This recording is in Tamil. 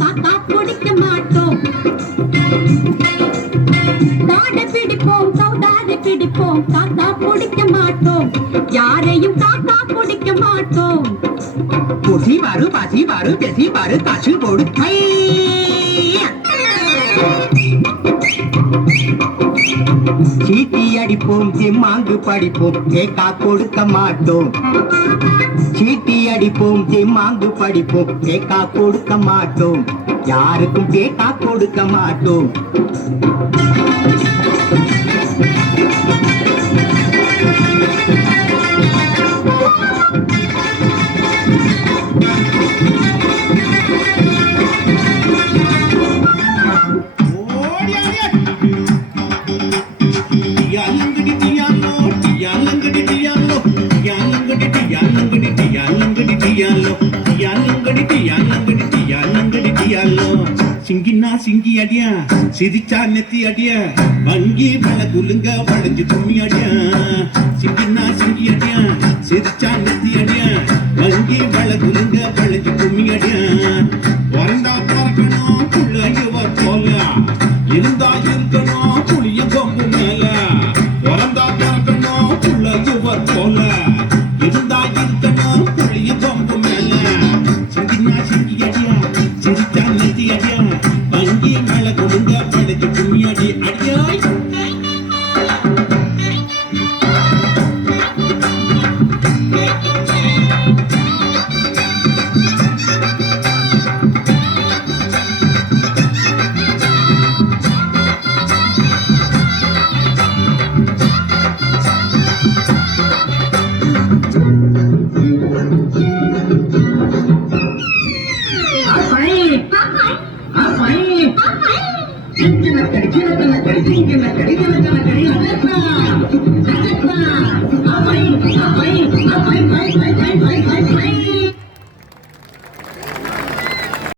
காக்கா பிடிக்க மாட்டோம். காடை பிடிப்போம், கௌதாரி பிடிப்போம், காக்கா பிடிக்க மாட்டோம். யாரையும் காக்கா பிடிக்க மாட்டோம். புசி பாரு, பாசி பாரு, பெசி பாரு, காசு போடு. சீட்டி அடிப்போம், திம்மாங்கு படிப்போம், கேக்கா கொடுக்க மாட்டோம். சீட்டி அடிப்போம், திம்மாங்கு படிப்போம், கேக்கா கொடுக்க மாட்டோம். யாருக்கும் கேக்கா கொடுக்க மாட்டோம். சிங்கினா சிங்கி அடியா, சிரிச்சா நெத்தி அடியா, வங்கி வள குலுங்க வளைஞ்சு கும்மி அடியா. சிங்கினா சிங்கி அடியா, சிரிச்சா நெத்தி அடியா, வங்கி வள குலுங்க வளைஞ்சு கும்மி அடியா. பிறந்தா பிறக்கணும் புள்ளையுவ போல, இருந்தா இருக்கணும் புளிய கொம்பு மேல. பிறந்தா பிறக்கணும் புள்ளையுவ போல, இருந்தா இருக்கணும் புளிய கொம்பு மேல. சிங்கினா சிங்கி அடியா, சிரிச்சா நெத்தி அடியா, வங்கி மேல கொடுங்க படைச்சு கும்மி அடி அடியாய். சிங்கின கடி